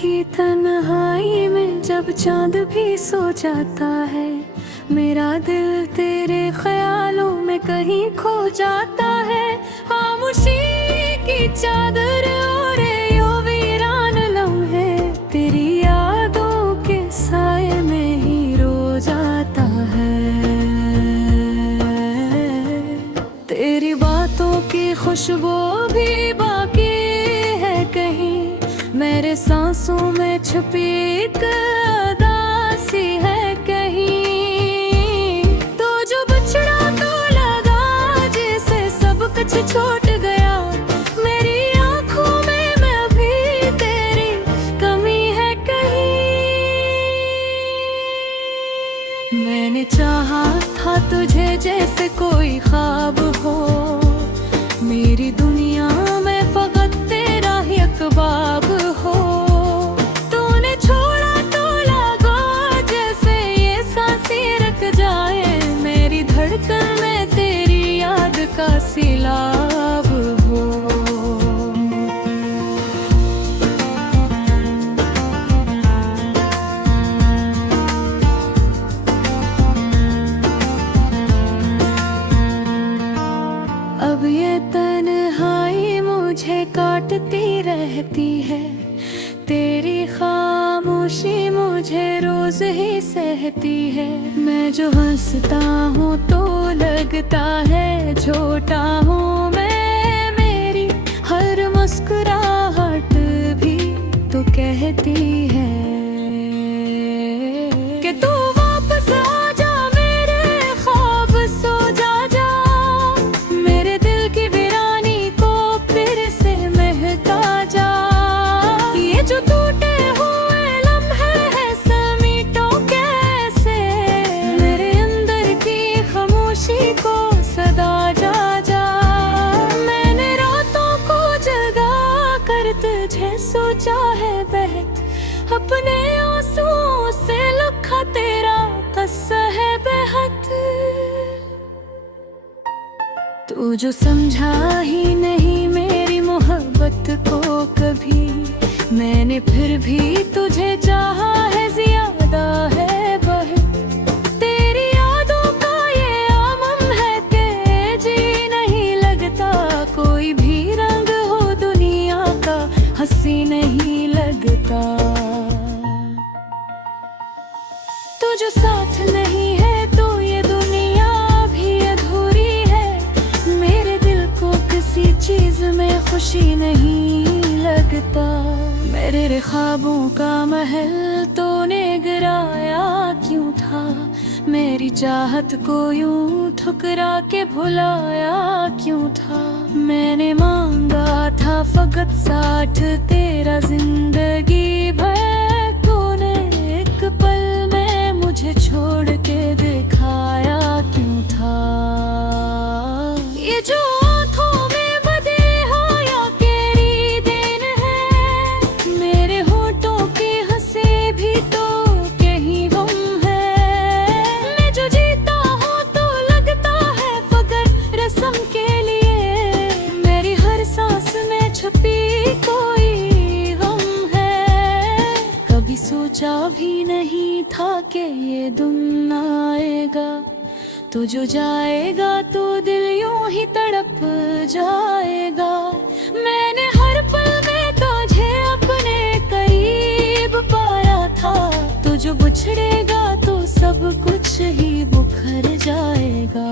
की तन्हाई में जब चांद भी सो जाता है, मेरा दिल तेरे ख्यालों में कहीं खो जाता है। खामोशी की चादर ओढ़े यो वीरान लम्हे, तेरी यादों के साए में ही रो जाता है। तेरी बातों की खुशबू भी बाकी है कहीं, मेरे सांसों में छुपी एक उदासी है कहीं। तो जो बछड़ा तो लगा जैसे सब कुछ छूट गया, मेरी आंखों में मैं अभी तेरी कमी है कहीं। मैंने चाहा था तुझे जैसे कोई ख्वाब हो, मेरी दुनिया में फकत तेरा ही अकबाब हो। तूने छोड़ा तो लगा जैसे ये सांसें रुक जाए, मेरी धड़कन में तेरी याद का सैलाब हो। अब ये तन्हाई मुझे काटती रहती है, तेरी खामोशी मुझे रोज ही सहती है। मैं जो हंसता हूँ तो लगता है छोटा हूँ मैं, मेरी हर मुस्कुराहट भी तो कहती है कि तू वापस आ जा, मेरे ख्वाब सो जा। मेरे दिल की वीरानी को फिर से महका जा। ये जो टूटे हुए लम्हे हैं समीटो कैसे, मेरे अंदर की खामोशी को सदा जा। मैंने रातों को जगा कर तुझे सोचा है बहत, अपने आंसुओं से लिखा तेरा किस्सा है बेहद। तू जो समझा ही नहीं मेरी मोहब्बत को कभी, मैंने फिर भी तुझे चाहा है ज्यादा है बहुत। तेरी यादों का ये आलम है कि जी नहीं लगता, कोई भी रंग हो दुनिया का हंसी नहीं लगता। तू जो साथ नहीं है तो ये दुनिया भी अधूरी है, मेरे दिल को किसी चीज में खुशी नहीं लगता। मेरे ख्वाबों का महल तूने गिराया क्यों था, मेरी चाहत को यूं ठुकरा के भुलाया क्यों था। मैंने मांगा था फकत साथ तेरा जिंदगी भर, तूने एक पल में मुझे छोड़ के दिखाया क्यों था। ये जो आँखों में बदे हो या तेरी देन है, मेरे होठों की हंसी भी तो कहीं गम है। मैं जो जीता हूँ तो लगता है फकर रस्म के लिए, मेरी हर सांस में छुपी कोई गम है। कभी सोचा भी नहीं था कि ये दिन आएगा, तू जो जाएगा तो दिल यूं ही तड़प जाएगा। मैंने हर पल में तुझे अपने करीब पाया था, तू जो बिछड़ेगा तो सब कुछ ही बुखर जाएगा।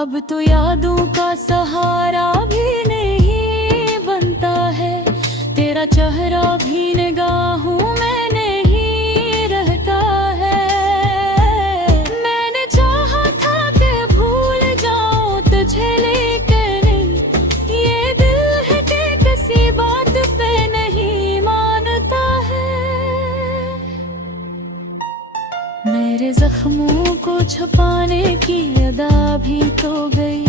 अब तो यादों का सहारा भी नहीं बनता है, तेरा चेहरा भी निगाहों में नहीं रहता है। मैंने चाहा था कि भूल जाऊं तुझे, लेकिन ये दिल है कि किसी बात पे नहीं मानता है। मेरे जख्मों को छुपाने की अदा भी तो गई,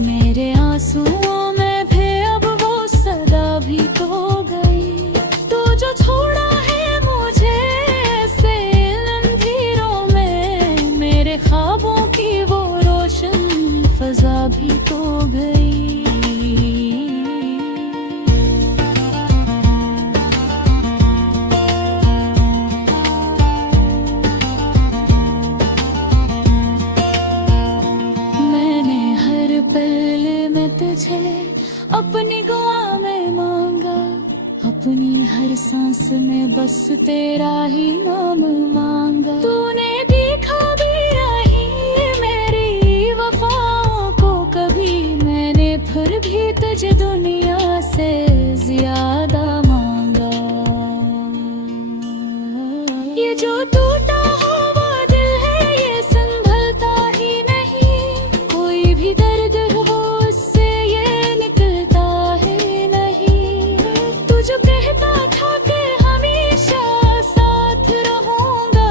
मेरे आंसुओं में भी अब वो सदा भी तो गई। तू जो छोड़ा है मुझे ऐसे अंधेरों में, मेरे ख्वाबों की वो रोशन फजा भी तो गई। बस तेरा ही नाम मांगा। तूने देखा भी नहीं मेरी वफाओं को कभी, मैंने फिर भी तुझे दुनिया से ज्यादा मांगा। ये जो टूटा हुआ दिल है ये संभलता ही नहीं, कोई भी दर्द हो उससे ये निकलता ही नहीं। तू जो कहता था कि हमेशा साथ रहूंगा,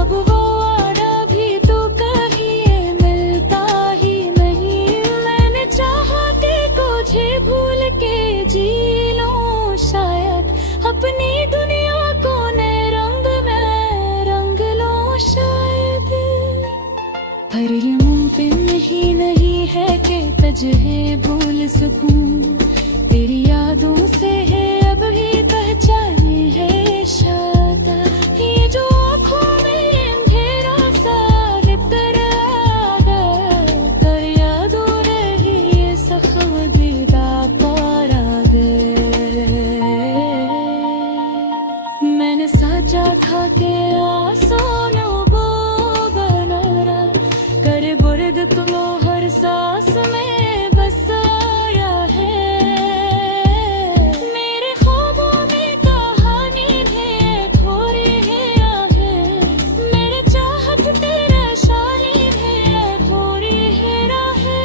अब वो वादा भी तो कहीं मिलता ही नहीं। मैंने चाहा कि तुझे भूल के जी लूं शायद, अपनी दुनिया को नए रंग में रंग लूं शायद। पर ये मुमकिन ही नहीं है कि तुझे भूल सकूं, तेरी यादों से है अब भी पहचानी है शायद। ये जो आँखों में अंधेरा सा लिपट रहा है, कर यादों रही ये सखम दीदा पारा दे। मैंने साजा खा के आसोनो बो बनारा, करे बुर्द तुम हर सांस में बसाया है। मेरे ख्वाबों में कहानी भी थोड़ी है आहे, मेरे चाहत तेरा शानी भी थोड़ी है राहे।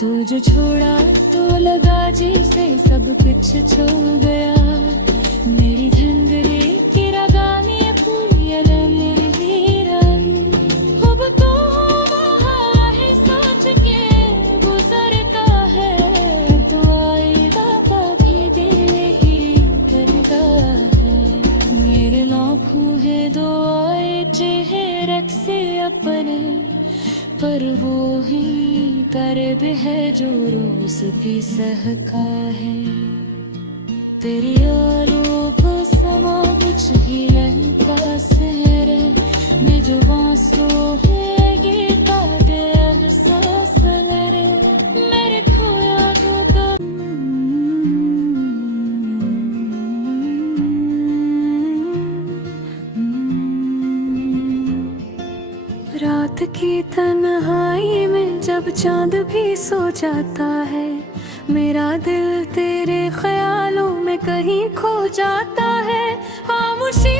तू जो छोड़ा तो लगा जैसे सब कुछ छोड़ गया, मेरी जिंदगी की रागानी पूरी मेरी रानी। अब तो वहाँ है सोच के गुजरता है, तो आईदा कभी दिल ही करता है। मेरे लाखों है दुआएं चेहरे से अपने, पर वो ही कर्ब है जो रोज भी सहका है। तेरी आलोक समा कुछ ही लहका सहरे में जो बांसो है गीता दे एहसास मेरे, मेरे खोया था रात की तन्हाई में जब चांद भी सो जाता है, मेरा दिल तेरे ख्यालों में कहीं खो जाता है। खामोशी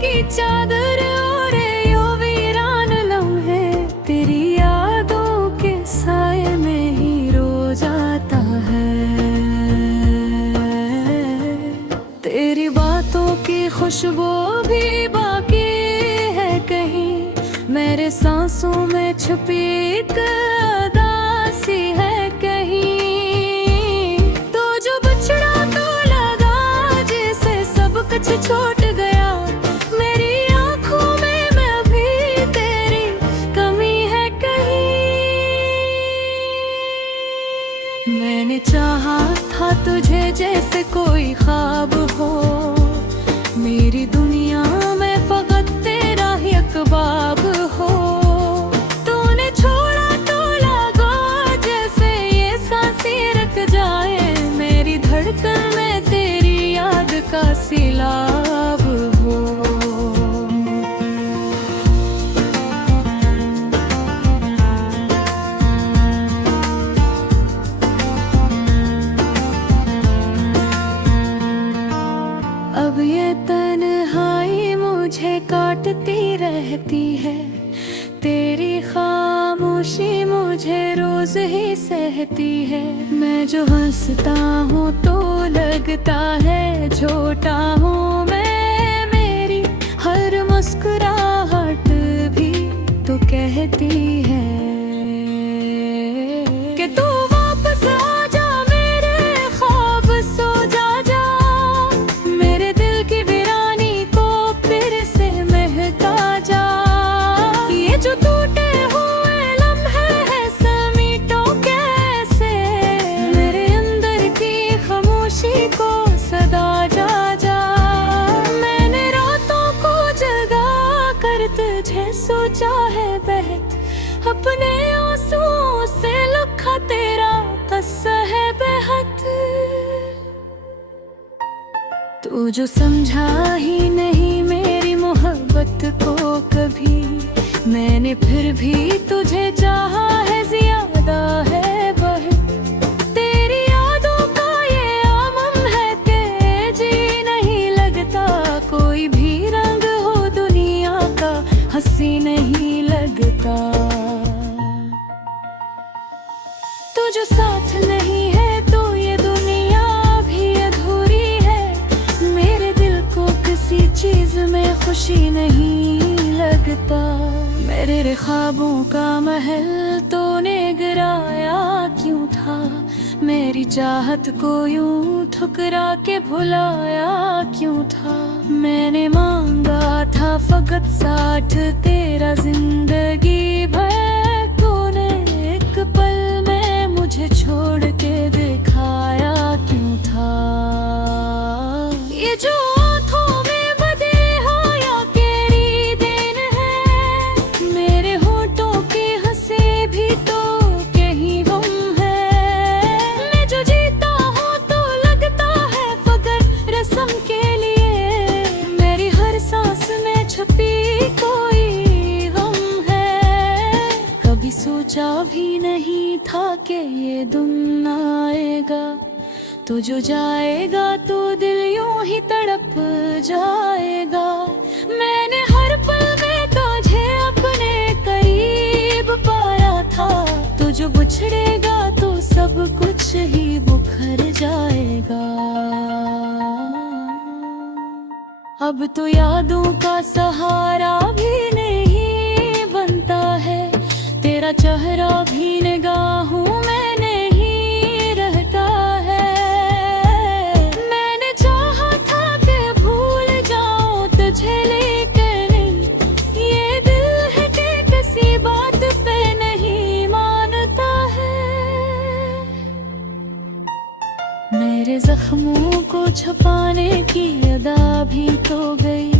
की चादर ओढ़े यो वीरान लम्हे, तेरी यादों के साए में ही रो जाता है। तेरी बातों की खुशबू भी बाकी है कहीं, मेरे सांसों में छुपी एक उदासी है कहीं। तो जो बछड़ा तो लगा जैसे सब कुछ छूट गया, मेरी आँखों में मैं भी तेरी कमी है कहीं। मैंने चाहा था तुझे जैसे कोई ख्वाब हो, मेरी दुनिया में फकत तेरा ही अकबाब हो। तूने छोड़ा तो लगा जैसे ये सांसें रुक जाए, मेरी धड़कन में तेरी याद का सिलाब हो। अब ये तन्हाई मुझे काटती रहती है, तेरी खामोशी मुझे रोज ही सहती है। मैं जो हंसता हूँ तो लगता है छोटा हूँ मैं, मेरी हर मुस्कुराहट भी तो कहती है कि तू वापस आ जा, मेरे ख्वाब सो जा। मेरे दिल की वीरानी को फिर से महका जा। ये जो टूटे हुए लम्हे हैं समीटो कैसे, मेरे अंदर की खामोशी को सदा जा। मैंने रातों को जगा कर तुझे सोचा है बहत, अपने आंसुओं से लखा तेरा कस्सा है बेहद। तू जो समझा ही नहीं मेरी मोहब्बत को कभी, मैंने फिर भी तुझे चाहा है, ज्यादा है बहुत। तेरी यादों का ये आमम है, तेजी नहीं लगता, कोई भी रंग हो दुनिया का हंसी नहीं लगता। तू जो साथ नहीं है तो ये दुनिया भी अधूरी है, मेरे दिल को किसी चीज में खुशी नहीं लगता। मेरे ख्वाबों का महल तूने गिराया क्यों था, मेरी चाहत को यूं ठुकरा के भुलाया क्यों था। मैंने मांगा था फकत साथ तेरा जिंदगी भर, तूने एक पल में मुझे छोड़ के दिखाया क्यों था। ये जो आँखों में बदे हो या तेरी देन है, मेरे होठों के हंसे भी तो कहीं गम है। मैं जो जीता हूँ तो लगता है फकर रस्म के लिए, मेरी हर सांस में छुपी कोई गम है। कभी सोचा भी नहीं था कि ये दिन आएगा, तो जो जाएगा तो दिल यूं ही तड़प जाएगा। मैंने हर पल में तुझे अपने करीब पाया था, तो जो बिछड़ेगा तो सब कुछ ही बुखर जाएगा। अब तो यादों का सहारा भी नहीं बनता है, तेरा चेहरा भी निगाहों में नहीं रहता है। मैंने चाहा था कि भूल जाऊं तुझे, लेकिन ये दिल है कि किसी बात पे नहीं मानता है। मेरे जख्मों को छुपाने की अदा भी तो गई,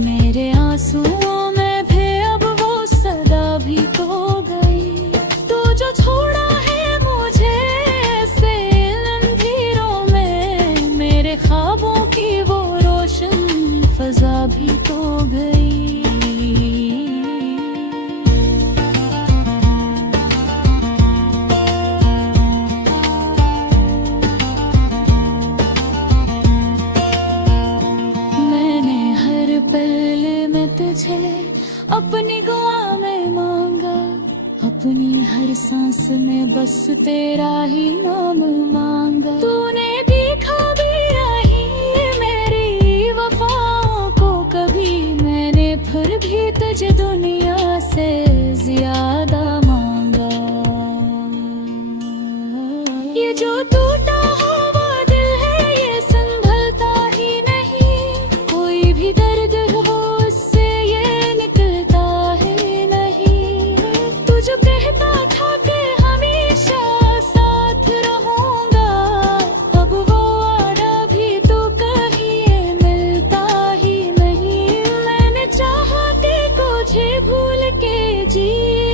मेरे आंसुओं में भी अब वो सदा भी तो गई। तू जो छोड़ा है मुझे ऐसे अंधेरों में, मेरे ख्वाबों की वो रोशन फजा भी तो गई। तुझे अपनी दुआ में मांगा, अपनी हर सांस में बस तेरा ही नाम मांगा। तूने देखा भी नहीं मेरी वफाओं को कभी, मैंने फिर भी तुझे दुनिया से ज्यादा मांगा। ये जो टूटा हुआ दिल है ये संभलता ही नहीं, कोई भी दर्द हो जो कहता था कि हमेशा साथ रहूंगा, अब वो वादा भी तो कहीं मिलता ही नहीं। मैंने चाहा कि तुझे भूल के जी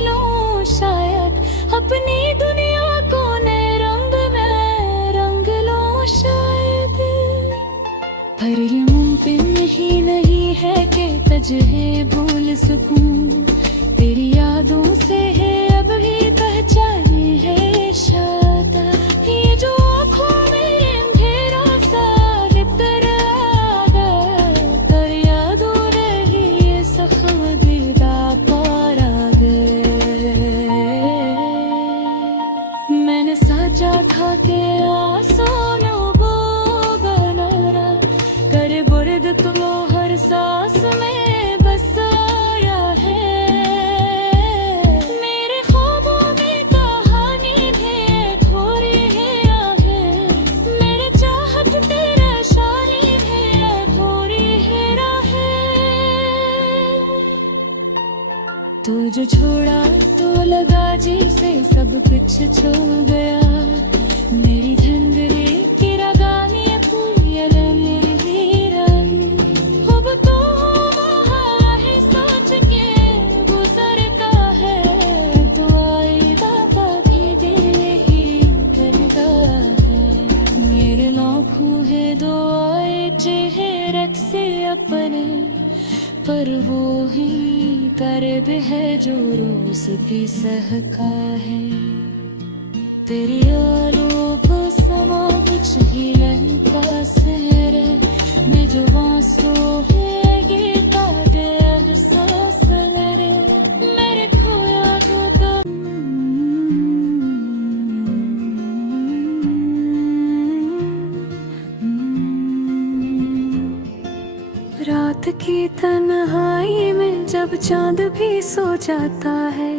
लूं शायद, अपनी दुनिया को नए रंग में रंग लूं शायद। पर ये मुमकिन ही नहीं है कि तुझे भूल सकूं, तेरी यादों से है अब भी पहचानी है शायद। ये जो आँखों में अंधेरा सा लिपट आगा, कर यादों रही ये सखम दीदा पारा गए। मैंने साजा था के आसों वो बनारा, कर बुर्द तुम हर सांस में बसाया है। तू जो छोड़ा तो लगा जैसे सब कुछ छो गया, मेरी जिंदगी की रगानी पूरी मेरी रंग। अब तो वहाँ है सोच के गुजर का है, तो आएगा भी दिल ही करता है। मेरे लाखों है दुआएं अपने, पर वो ही कर्ब है जो रोज भी सहका है। तेरी आलोक समा कुछ ही लहका सहरे में जो आंसू है गिरता दे एहसास रे मेरे खोया का। रात की तन्हाई में जब चांद भी सो जाता है,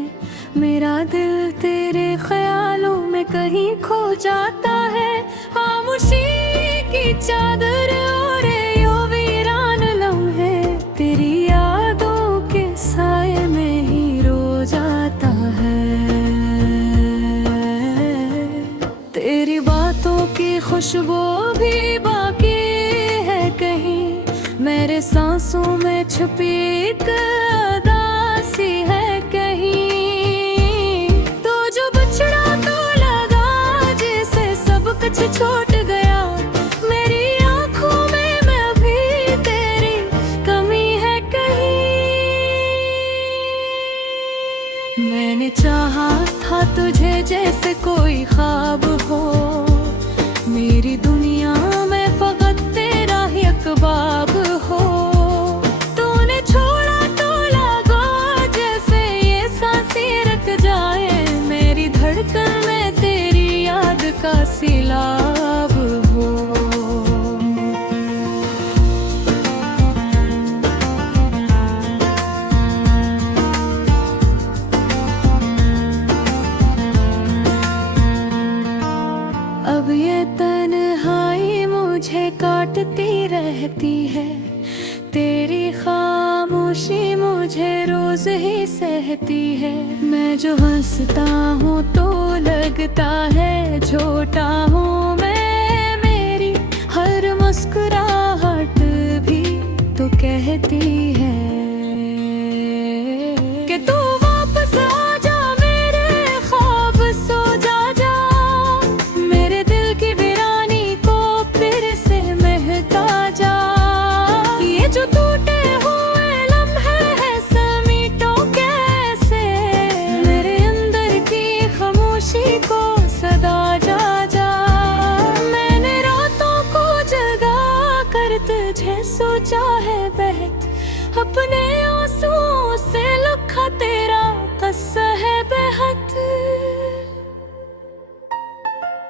मेरा दिल तेरे ख्यालों में कहीं खो जाता है। खामोशी की चादर और यो वीरान लम्हे तेरी यादों के साए में ही रो जाता है। तेरी बातों की खुशबू भी बाकी है कहीं, मेरे सांसों में छुपी एक उदासी है कहीं। तो जो बछड़ा तो लगा जैसे सब कुछ छूट गया, मेरी आंखों में मैं अभी तेरी कमी है कहीं। मैंने चाहा था तुझे जैसे कोई ख्वाब हो, मेरी दुनिया में फकत तेरा ही अकबाब हो। तूने छोड़ा तो लगा जैसे ये सांसें रुक जाए, मेरी धड़कन में तेरी याद का सिलाब हो। अब ये तन्हाई मुझे काटती रहती है, तेरी खामोशी मुझे रोज ही सहती है। मैं जो हंसता हूँ तो लगता है छोटा हूँ मैं, मेरी हर मुस्कुराहट भी तो कहती है कि तू वापस आ जा, मेरे ख्वाब सो जा। मेरे दिल की वीरानी को फिर से महका जा। ये जो टूटे हुए लम्हे हैं समीटो कैसे, मेरे अंदर की खामोशी को सदा जा। मैंने रातों को जगा कर तुझे सोचा है बहत, अपने आंसुओं से लखा तेरा कस्सा है बेहद।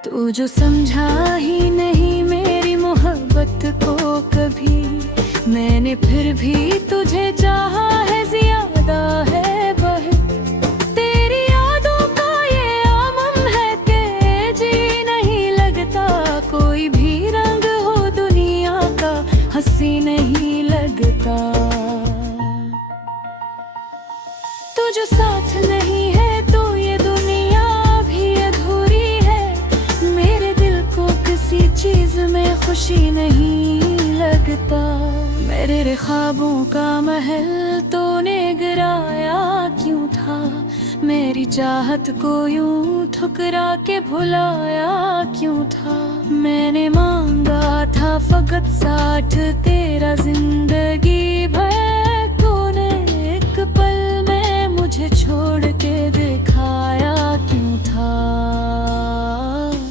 तू जो समझा ही नहीं मेरी मोहब्बत को कभी, मैंने फिर भी तुझे चाहा है ज्यादा है बहुत। तेरी यादों का ये आमम है कि जी नहीं लगता, कोई भी रंग हो दुनिया का हंसी नहीं लगता। तू जो साथ नहीं है तो ये दुनिया भी अधूरी है, मेरे दिल को किसी चीज में खुशी नहीं लगता। मेरे ख्वाबों का महल तूने गिराया क्यों था, मेरी चाहत को यूं ठुकरा के भुलाया क्यों था। मैंने मांगा था फकत साथ तेरा जिंदगी भर, तूने एक पल में मुझे छोड़ के दिखाया क्यों था।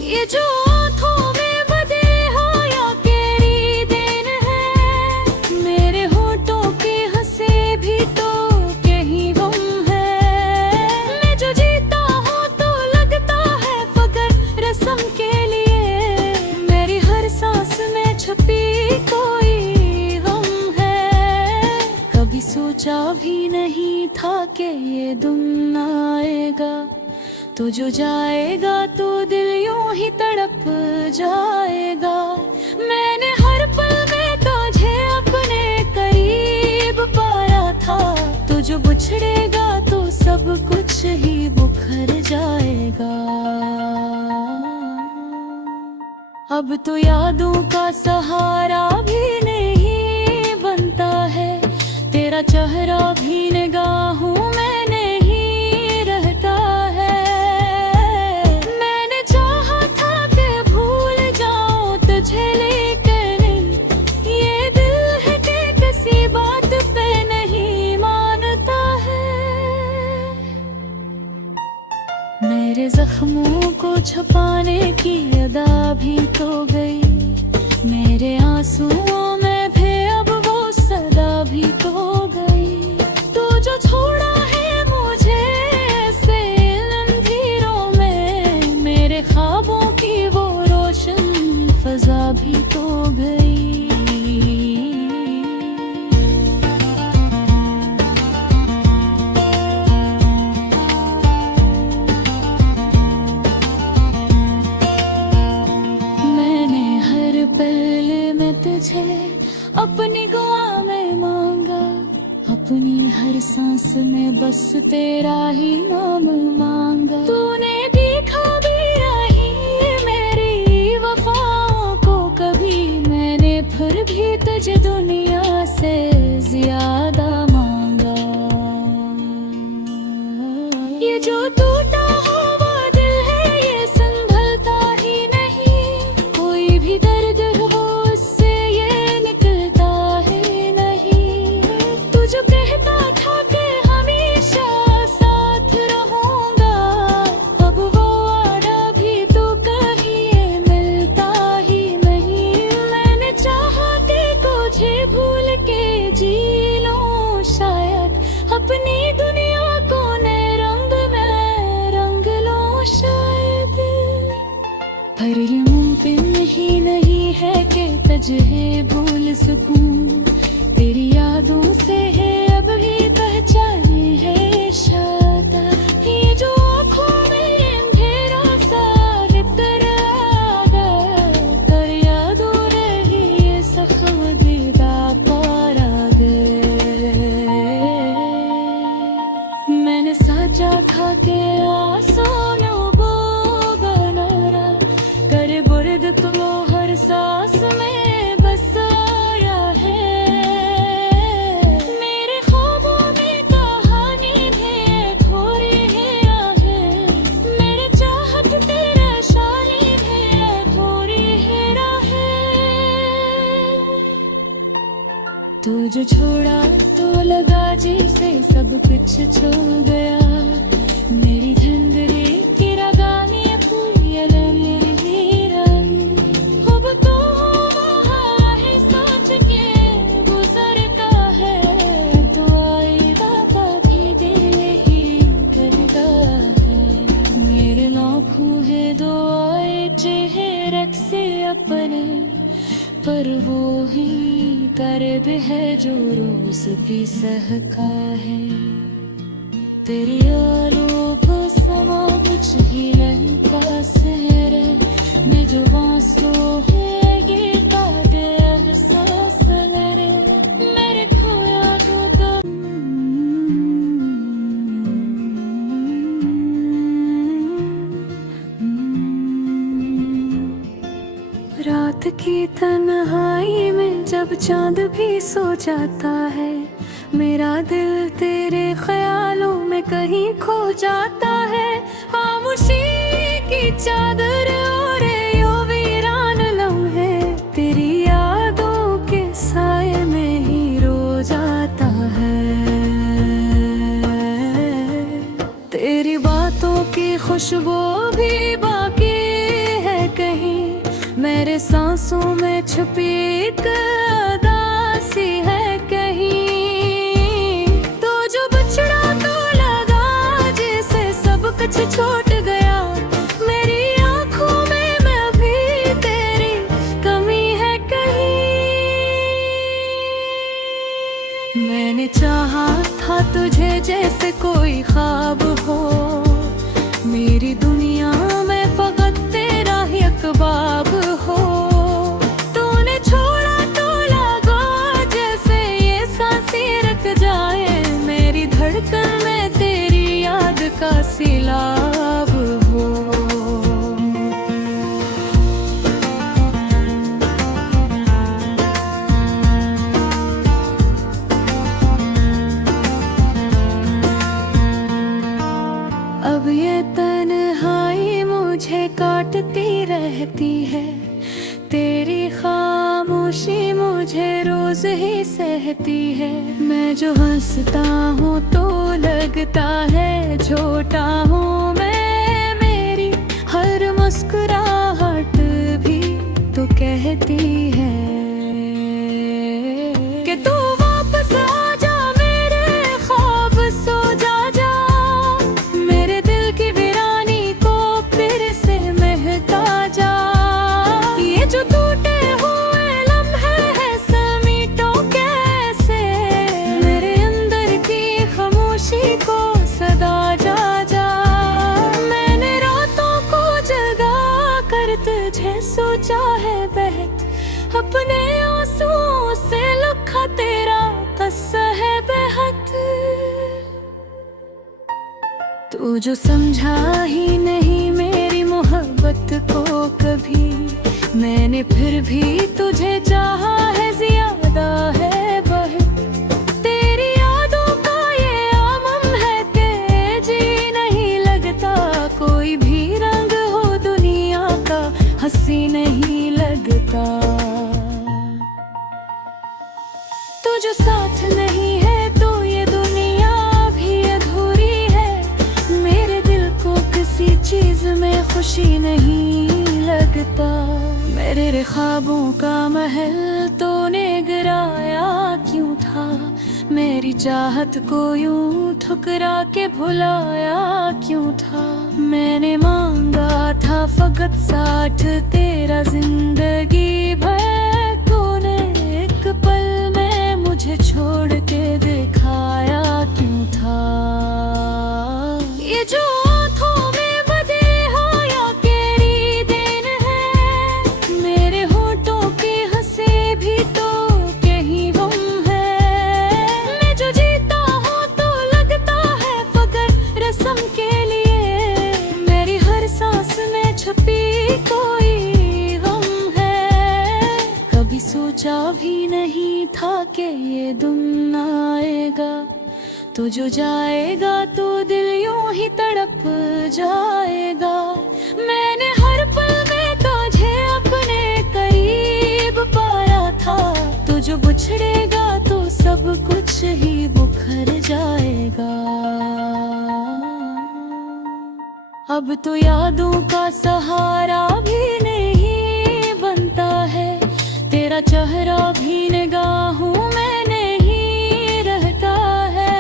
ये जो आँखों में बदे हो या तेरी देन है, मेरे होठों के हंसे भी तो कहीं गम है। मैं जो जीता हूँ तो लगता है फकर रस्म के लिए, मेरी हर सांस में छुपी कोई गम है। कभी सोचा भी नहीं था कि ये दिन आएगा, तो जो जाएगा तो दिल यूं ही तड़प जाएगा। मैंने हर पल में तुझे अपने करीब पाया था, तो जो बिछड़ेगा तो सब कुछ ही बुखर जाएगा। अब तो यादों का सहारा भी नहीं बनता है, तेरा चेहरा भी निगाहों में नहीं रहता है। मैंने चाहा था कि भूल जाऊं तुझे, लेकिन ये दिल है कि मेरे जख्मों को छुपाने की अदा भी तो गई, मेरे आंसुओं में भी अब वो सदा भी तो गई। तू जो छोड़ा है मुझे ऐसे अंधेरों में, मेरे ख्वाबों की वो रोशन फजा भी तो गई। तुझे अपनी दुआ में मांगा, अपनी हर सांस में बस तेरा ही नाम मांगा। तूने देखा भी नहीं मेरी वफाओं को कभी, मैंने फिर भी तुझे दुनिया से ज्यादा मांगा। ये जो टूटा हुआ दिल है ये संभलता ही नहीं, कोई भी दर्द हो अपनी दुनिया को नए रंग में रंग लो शायद। पर ये मुमकिन ही नहीं है कि तुझे भूल सकूं, तेरी यादों से है अब भी पहचानी है शायद। ये जो आँखों में अंधेरा सा नितर आगा, कर यादों रही ये सखम दीदा पारा मैंने साजा खा के आसानों वो बनारा, कर बुर्द तुम हर सांस में बसाया है। मेरे ख्वाबों में कहानी भी थोड़ी है आहे, मेरे चाहत तेरा शानी है थोड़ी है राहें। तू जो छोड़ा तो लगा जैसे सब कुछ छो गया, मेरी जिंदगी की रगानी फूल मेरी रंग। अब तो वहाँ है सोच के गुजरता है, तो आई बाबा भी दिल ही करता है। मेरे लाखों है दुआएं चेहरे से अपने, पर वो ही कर्ब है जो रोज भी सहका है। तेरी आलोप समा मुझ ही लंका सहर में जो बांसो है ये काटे एहसास लरे, मेरे खोया तो रात की तन्हाई में जब चांद भी सो जाता है, मेरा दिल तेरे ख्यालों में कहीं खो जाता है। खामोशी की चादर ओढ़े यो वीरान लम्हे, तेरी यादों के साए में ही रो जाता है। तेरी बातों की खुशबू भी बाकी है कहीं, मेरे सांसों में छुपी एक उदासी है कहीं। तो जो बछड़ा तो लगा जैसे सब कुछ छूट गया, मेरी आंखों में मैं अभी तेरी कमी है कहीं। मैंने चाहा था तुझे जैसे कोई ख्वाब हो, मेरी दुनिया में फकत तेरा ही अकबाब हो। तूने छोड़ा तो लगा जैसे ये सांसें रख जाए, मेरी धड़कन में तेरी याद का सिलाब हो। अब ये तन्हाई मुझे काटती रहती है, तेरी खामोशी मुझे रोज ही सहती है। मैं जो हंसता हूँ तो लगता है छोटा हूँ मैं, मुस्कुराहट भी तो कहती है कि तू वापस आ जा, मेरे ख्वाब सो जा। मेरे दिल की वीरानी को फिर से महका जा। ये जो टूटे हुए लम्हे हैं समीटो कैसे, मेरे अंदर की खामोशी को सदा जा। मैंने रातों को जगा कर तुझे सोचा है बहत, अपने आंसुओं से लखा तेरा कस्सा है बेहद। तू जो समझा ही नहीं मेरी मोहब्बत को कभी, मैंने फिर भी तुझे चाहा है ज्यादा है बहुत। तेरी यादों का ये आमम है कि जी नहीं लगता, कोई भी रंग हो दुनिया का हंसी नहीं लगता। तू जो साथ नहीं है तो ये दुनिया भी अधूरी है। मेरे दिल को किसी चीज में खुशी नहीं लगता। मेरे ख्वाबों का महल तूने गिराया क्यों था, मेरी चाहत को यूं ठुकरा के भुलाया क्यों था। मैंने मांगा था फकत साथ तेरा जिंदगी भर, तूने एक पल में मुझे छोड़ के दिखाया क्यों था। ये जो आँखों में बदे हो या तेरी देन है, मेरे होठों की हंसी भी तो कहीं गम है। मैं जो जीता हूँ तो लगता है फकर रस्म के लिए, मेरी हर सांस में छुपी कोई गम है। कभी सोचा भी नहीं था कि ये दिन आएगा, तो जो जाएगा तो दिल यूं ही तड़प जाएगा। मैंने हर पल में तुझे अपने करीब पाया था, तो जो बिछड़ेगा तो सब कुछ ही बुखर जाएगा। अब तो यादों का सहारा भी नहीं बनता है, तेरा चेहरा भी निगाहों में नहीं रहता है।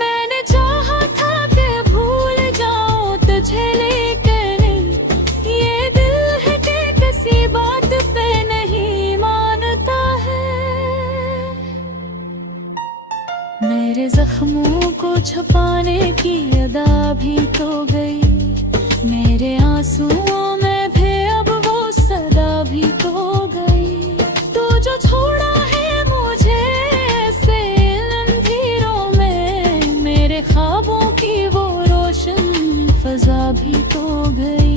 मैंने चाहा था कि भूल जाऊं तुझे, लेकिन ये दिल है कि किसी बात पे नहीं मानता है। मेरे जख्मों को छुपाने की अदा भी तो गई, मेरे आंसुओं में भी अब वो सदा भी तो गई। तू जो छोड़ा है मुझे ऐसे अंधेरों में, मेरे ख्वाबों की वो रोशन फजा भी तो गई।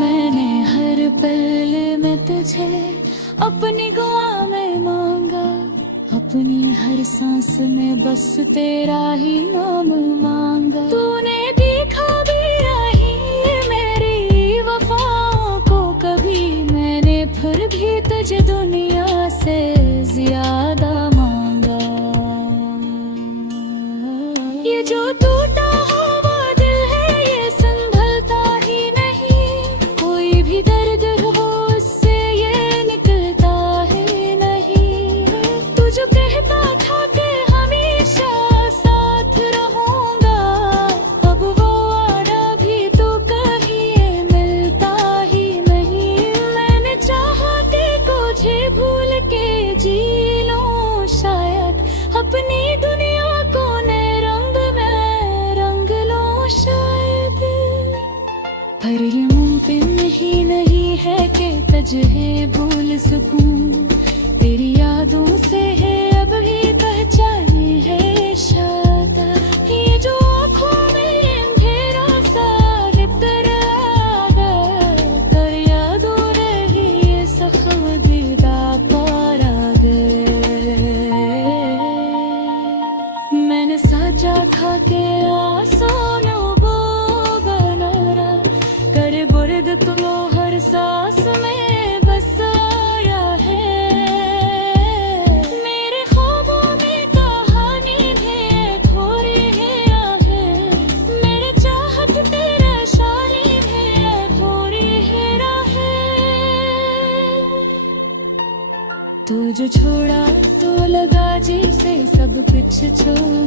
मैंने हर पल में तुझे अपनी दुआ में मांगा, अपनी हर सांस में बस तेरा ही नाम मांगा। तूने देखा भी नहीं मेरी वफाओं को कभी, मैंने फिर भी तुझे दुनिया से ज्यादा मांगा। ये जो टूटा हुआ दिल है ये संभलता ही नहीं, कोई भी दर्द हो उससे ये निकलता है नहीं। तू जो कहता था कि हमेशा साथ रहूंगा, अब वो वादा भी तो कहीं ये मिलता ही नहीं। मैंने चाहा कि तुझे भूल के जी लूं शायद, अपनी दुनिया को नए रंग में रंग लूं शायद। पर ये मुमकिन ही नहीं है कि तुझे भूल सकूं, तेरी यादों से है अब भी पहचानी है शायद। ये जो आँखों में अंधेरा सा इतर आ गया, कर यादों रही ये सखम दीदा पारा गए। मैंने साजा था कि आसानों वो बनारा, कर बुर्द तुम हर सांस में कुछ जो